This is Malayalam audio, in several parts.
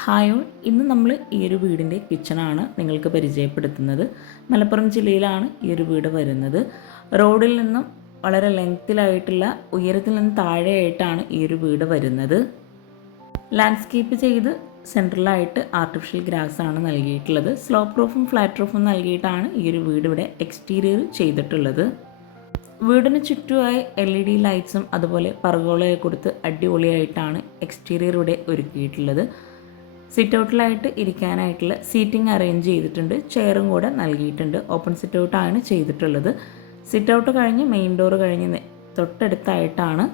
ഹായ് ഓൾ ഇന്ന് നമ്മൾ ഈ ഒരു വീടിന്റെ കിച്ചണാണ് നിങ്ങൾക്ക് പരിചയപ്പെടുത്തുന്നത്. മലപ്പുറം ജില്ലയിലാണ് ഈ ഒരു വീട് വരുന്നത്. റോഡിൽ നിന്നും വളരെ ലെങ്ത്തിലായിട്ടുള്ള ഉയരത്തിൽ നിന്ന് താഴെയായിട്ടാണ് ഈ ഒരു വീട് വരുന്നത്. ലാൻഡ്സ്കേപ്പ് ചെയ്ത് സെൻട്രലായിട്ട് ആർട്ടിഫിഷ്യൽ ഗ്രാസ് ആണ് നൽകിയിട്ടുള്ളത്. സ്ലോ പ്രൂഫും ഫ്ലാറ്റ് പ്രൂഫും നൽകിയിട്ടാണ് ഈ ഒരു വീട് ഇവിടെ എക്സ്റ്റീരിയർ ചെയ്തിട്ടുള്ളത്. വീടിന് ചുറ്റുമായി എൽ ഇ ഡി ലൈറ്റ്സും അതുപോലെ പറകോളയൊക്കെ കൊടുത്ത് അടിപൊളിയായിട്ടാണ് എക്സ്റ്റീരിയർ ഇവിടെ ഒരുക്കിയിട്ടുള്ളത്. സിറ്റ് ഔട്ടിലായിട്ട് ഇരിക്കാനായിട്ടുള്ള സീറ്റിംഗ് അറേഞ്ച് ചെയ്തിട്ടുണ്ട്. ചെയറും കൂടെ നൽകിയിട്ടുണ്ട്. ഓപ്പൺ സിറ്റ് ഔട്ടാണ് ചെയ്തിട്ടുള്ളത്. സിറ്റ് ഔട്ട് കഴിഞ്ഞ് മെയിൻ ഡോർ കഴിഞ്ഞ് തൊട്ടടുത്തായിട്ടാണ്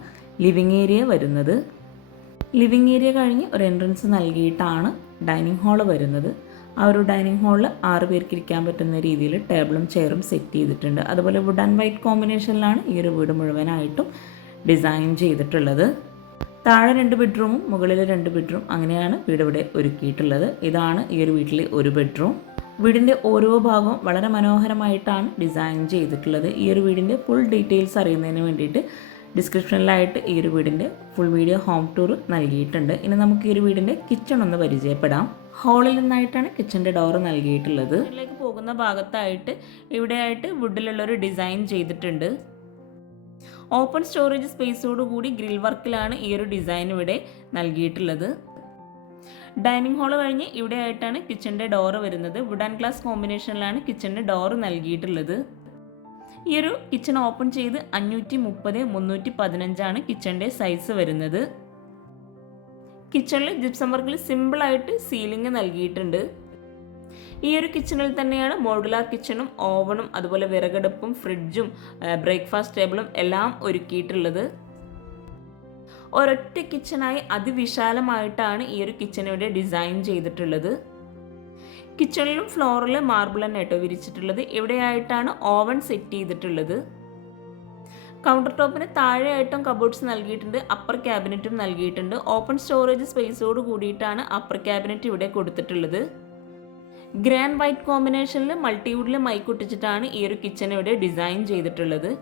ലിവിങ് ഏരിയ വരുന്നത്. ലിവിങ് ഏരിയ കഴിഞ്ഞ് ഒരു എൻട്രൻസ് നൽകിയിട്ടാണ് ഡൈനിങ് ഹാൾ വരുന്നത്. ആ ഒരു ഡൈനിങ് ഹാളിൽ ആറ് പേർക്ക് ഇരിക്കാൻ പറ്റുന്ന രീതിയിൽ ടേബിളും ചെയറും സെറ്റ് ചെയ്തിട്ടുണ്ട്. അതുപോലെ വുഡ് ആൻഡ് വൈറ്റ് കോമ്പിനേഷനിലാണ് ഈ ഒരു വീട് മുഴുവനായിട്ടും ഡിസൈൻ ചെയ്തിട്ടുള്ളത്. താഴെ രണ്ട് ബെഡ്റൂമും മുകളിൽ രണ്ട് ബെഡ്റൂം അങ്ങനെയാണ് വീട് ഇവിടെ ഒരുക്കിയിട്ടുള്ളത്. ഇതാണ് ഈ ഒരു വീട്ടിലെ ഒരു ബെഡ്റൂം വീടിന്റെ ഓരോ ഭാഗവും വളരെ മനോഹരമായിട്ടാണ് ഡിസൈൻ ചെയ്തിട്ടുള്ളത്. ഈ ഒരു വീടിന്റെ ഫുൾ ഡീറ്റെയിൽസ് അറിയുന്നതിന് വേണ്ടിയിട്ട് ഡിസ്ക്രിപ്ഷനിലായിട്ട് ഈ ഒരു വീടിന്റെ ഫുൾ വീഡിയോ ഹോം ടൂർ നൽകിയിട്ടുണ്ട്. ഇനി നമുക്ക് ഈ ഒരു വീടിന്റെ കിച്ചൺ ഒന്ന് പരിചയപ്പെടാം. ഹോളിൽ നിന്നായിട്ടാണ് കിച്ചന്റെ ഡോർ നൽകിയിട്ടുള്ളത്. ഇതിലേക്ക് പോകുന്ന ഭാഗത്തായിട്ട് ഇവിടെയായിട്ട് വുഡിലുള്ളൊരു ഡിസൈൻ ചെയ്തിട്ടുണ്ട്. ഓപ്പൺ സ്റ്റോറേജ് സ്പേസോടുകൂടി ഗ്രിൽ വർക്കിലാണ് ഈ ഒരു ഡിസൈൻ ഇവിടെ നൽകിയിട്ടുള്ളത്. ഡൈനിങ് ഹാൾ കഴിഞ്ഞ് ഇവിടെ ആയിട്ടാണ് കിച്ചന്റെ ഡോറ് വരുന്നത്. വുഡ് ആൻഡ് ഗ്ലാസ് കോമ്പിനേഷനിലാണ് കിച്ചന്റെ ഡോറ് നൽകിയിട്ടുള്ളത്. ഈ ഒരു കിച്ചൺ ഓപ്പൺ ചെയ്ത് അഞ്ഞൂറ്റി മുപ്പത് മുന്നൂറ്റി പതിനഞ്ചാണ് കിച്ചന്റെ സൈസ് വരുന്നത്. കിച്ചണിൽ ജിപ്സം വർക്കിൽ സിമ്പിളായിട്ട് സീലിംഗ് നൽകിയിട്ടുണ്ട്. ഈ ഒരു കിച്ചണിൽ തന്നെയാണ് മോഡുലാർ കിച്ചണും ഓവണും അതുപോലെ വിറകടുപ്പും ഫ്രിഡ്ജും ബ്രേക്ക്ഫാസ്റ്റ് ടേബിളും എല്ലാം ഒരുക്കിയിട്ടുള്ളത്. ഒരൊറ്റ കിച്ചണായി അതിവിശാലമായിട്ടാണ് ഈ ഒരു കിച്ചൺ ഇവിടെ ഡിസൈൻ ചെയ്തിട്ടുള്ളത്. കിച്ചണിലും ഫ്ലോറിൽ മാർബിൾ തന്നെ കേട്ടോ വിരിച്ചിട്ടുള്ളത്. ഇവിടെയായിട്ടാണ് ഓവൻ സെറ്റ് ചെയ്തിട്ടുള്ളത്. കൗണ്ടർ ടോപ്പിന് താഴെയായിട്ടും കബോർഡ്സ് നൽകിയിട്ടുണ്ട് അപ്പർ ക്യാബിനറ്റും നൽകിയിട്ടുണ്ട്. ഓപ്പൺ സ്റ്റോറേജ് സ്പേസോട് കൂടിയിട്ടാണ് അപ്പർ ക്യാബിനറ്റ് ഇവിടെ കൊടുത്തിട്ടുള്ളത്. ഗ്രാൻഡ് വൈറ്റ് കോമ്പിനേഷനിൽ മൾട്ടിവുഡിൽ മൈക്കൊട്ടിച്ചിട്ടാണ് ഈ ഒരു കിച്ചൺ ഇവിടെ ഡിസൈൻ ചെയ്തിട്ടുള്ളത്.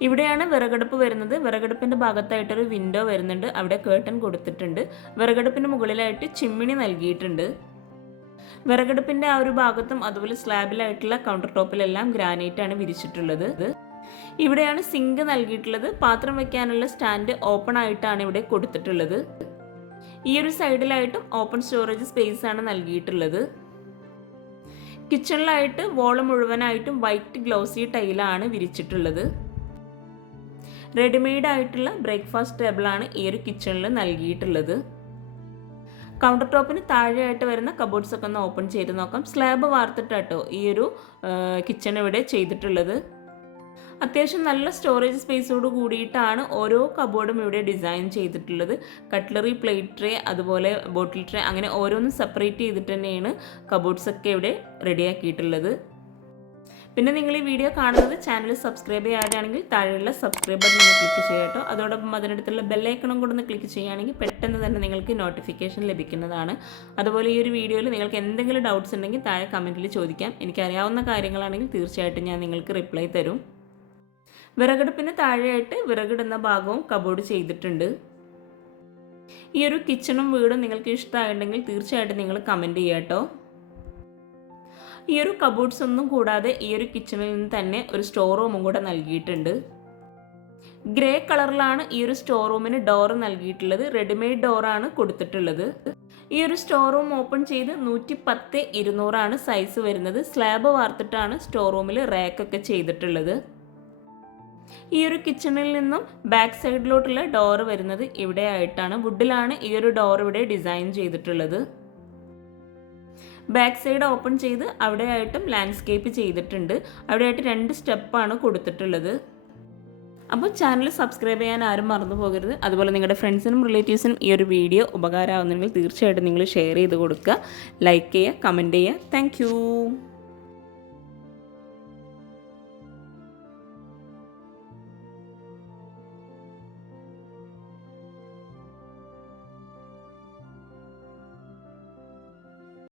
ഇവിടെയാണ് വിറകടുപ്പ് വരുന്നത്. വിറകടുപ്പിന്റെ ഭാഗത്തായിട്ടൊരു വിൻഡോ വരുന്നുണ്ട്. അവിടെ കേട്ടൺ കൊടുത്തിട്ടുണ്ട്. വിറകടുപ്പിന് മുകളിലായിട്ട് ചിമ്മിണി നൽകിയിട്ടുണ്ട്. വിറകടുപ്പിന്റെ ആ ഒരു ഭാഗത്തും അതുപോലെ സ്ലാബിലായിട്ടുള്ള കൗണ്ടർ ടോപ്പിലെല്ലാം ഗ്രാനൈറ്റ് ആണ് വിരിച്ചിട്ടുള്ളത്. ഇവിടെയാണ് സിങ്ക് നൽകിയിട്ടുള്ളത്. പാത്രം വെക്കാനുള്ള സ്റ്റാൻഡ് ഓപ്പൺ ആയിട്ടാണ് ഇവിടെ കൊടുത്തിട്ടുള്ളത്. ഈ ഒരു സൈഡിലായിട്ടും ഓപ്പൺ സ്റ്റോറേജ് സ്പേസ് ആണ് നൽകിയിട്ടുള്ളത്. കിച്ചണിലായിട്ട് വോൾ മുഴുവനായിട്ടും വൈറ്റ് ഗ്ലോസി ടൈലാണ് വിരിച്ചിട്ടുള്ളത്. റെഡിമെയ്ഡ് ആയിട്ടുള്ള ബ്രേക്ക്ഫാസ്റ്റ് ടേബിളാണ് ഈ ഒരു കിച്ചണിൽ നൽകിയിട്ടുള്ളത്. കൗണ്ടർ ടോപ്പിന് താഴെയായിട്ട് വരുന്ന കബോർഡ്സ് ഒക്കെ ഒന്ന് ഓപ്പൺ ചെയ്ത് നോക്കാം. സ്ലാബ് വാർത്തിട്ടാട്ടോ ഈ ഒരു കിച്ചൺ ഇവിടെ ചെയ്തിട്ടുള്ളത്. അത്യാവശ്യം നല്ല സ്റ്റോറേജ് സ്പേസോട് കൂടിയിട്ടാണ് ഓരോ കബോർഡും ഇവിടെ ഡിസൈൻ ചെയ്തിട്ടുള്ളത്. കട്ട്ലറി പ്ലേറ്റ് ട്രേ അതുപോലെ ബോട്ടിൽ ട്രേ അങ്ങനെ ഓരോന്നും സെപ്പറേറ്റ് ചെയ്തിട്ട് തന്നെയാണ് കബോർഡ്സ് ഒക്കെ ഇവിടെ റെഡിയാക്കിയിട്ടുള്ളത് പിന്നെ നിങ്ങൾ ഈ വീഡിയോ കാണുന്നത് ചാനൽ സബ്സ്ക്രൈബ് ചെയ്യാനാണെങ്കിൽ താഴെയുള്ള സബ്സ്ക്രൈബ് ബട്ടൺ ഒന്ന് ക്ലിക്ക് ചെയ്യാട്ടോ അതോടൊപ്പം അതിനടുത്തുള്ള ബെല്ലൈക്കണം കൂടെ ഒന്ന് ക്ലിക്ക് ചെയ്യുകയാണെങ്കിൽ പെട്ടെന്ന് തന്നെ നിങ്ങൾക്ക് നോട്ടിഫിക്കേഷൻ ലഭിക്കുന്നതാണ്. അതുപോലെ ഈ ഒരു വീഡിയോയിൽ നിങ്ങൾക്ക് എന്തെങ്കിലും ഡൗട്ട്സ് ഉണ്ടെങ്കിൽ താഴെ കമന്റിൽ ചോദിക്കാം. എനിക്കറിയാവുന്ന കാര്യങ്ങളാണെങ്കിൽ തീർച്ചയായിട്ടും ഞാൻ നിങ്ങൾക്ക് റിപ്ലൈ തരും. വിറകടുപ്പിന് താഴെയായിട്ട് വിറകിടുന്ന ഭാഗവും കബോർഡ് ചെയ്തിട്ടുണ്ട്. ഈ ഒരു കിച്ചണും വീടും നിങ്ങൾക്ക് ഇഷ്ടമായിട്ടുണ്ടെങ്കിൽ തീർച്ചയായിട്ടും നിങ്ങൾ കമന്റ് ചെയ്യാട്ടോ ഈ ഒരു കബോർഡ്സ് ഒന്നും കൂടാതെ ഈ ഒരു കിച്ചണിൽ നിന്ന് തന്നെ ഒരു സ്റ്റോർ റൂമും കൂടെ നൽകിയിട്ടുണ്ട്. ഗ്രേ കളറിലാണ് ഈ ഒരു സ്റ്റോർ റൂമിന് ഡോർ നൽകിയിട്ടുള്ളത്. റെഡിമെയ്ഡ് ഡോറാണ് കൊടുത്തിട്ടുള്ളത്. ഈ ഒരു സ്റ്റോർ റൂം ഓപ്പൺ ചെയ്ത് നൂറ്റി പത്ത് ഇരുന്നൂറാണ് സൈസ് വരുന്നത്. സ്ലാബ് വാർത്തിട്ടാണ് സ്റ്റോർ റൂമിൽ റാക്കൊക്കെ ചെയ്തിട്ടുള്ളത്. ഈ ഒരു കിച്ചണിൽ നിന്നും ബാക്ക് സൈഡിലോട്ടുള്ള ഡോർ വരുന്നത് ഇവിടെ ആയിട്ടാണ് വുഡിലാണ് ഈ ഒരു ഡോർ ഇവിടെ ഡിസൈൻ ചെയ്തിട്ടുള്ളത്. ബാക്ക് സൈഡ് ഓപ്പൺ ചെയ്ത് അവിടെയായിട്ടും ലാൻഡ്സ്കേപ്പ് ചെയ്തിട്ടുണ്ട്. അവിടെയായിട്ട് രണ്ട് സ്റ്റെപ്പാണ് കൊടുത്തിട്ടുള്ളത്. അപ്പോൾ ചാനൽ സബ്സ്ക്രൈബ് ചെയ്യാൻ ആരും മറന്നു പോകരുത്. അതുപോലെ നിങ്ങളുടെ ഫ്രണ്ട്സിനും റിലേറ്റീവ്സിനും ഈ ഒരു വീഡിയോ ഉപകാരമാവുന്നെങ്കിൽ തീർച്ചയായിട്ടും നിങ്ങൾ ഷെയർ ചെയ്ത് കൊടുക്കുക. ലൈക്ക് ചെയ്യുക കമന്റ് ചെയ്യുക. താങ്ക്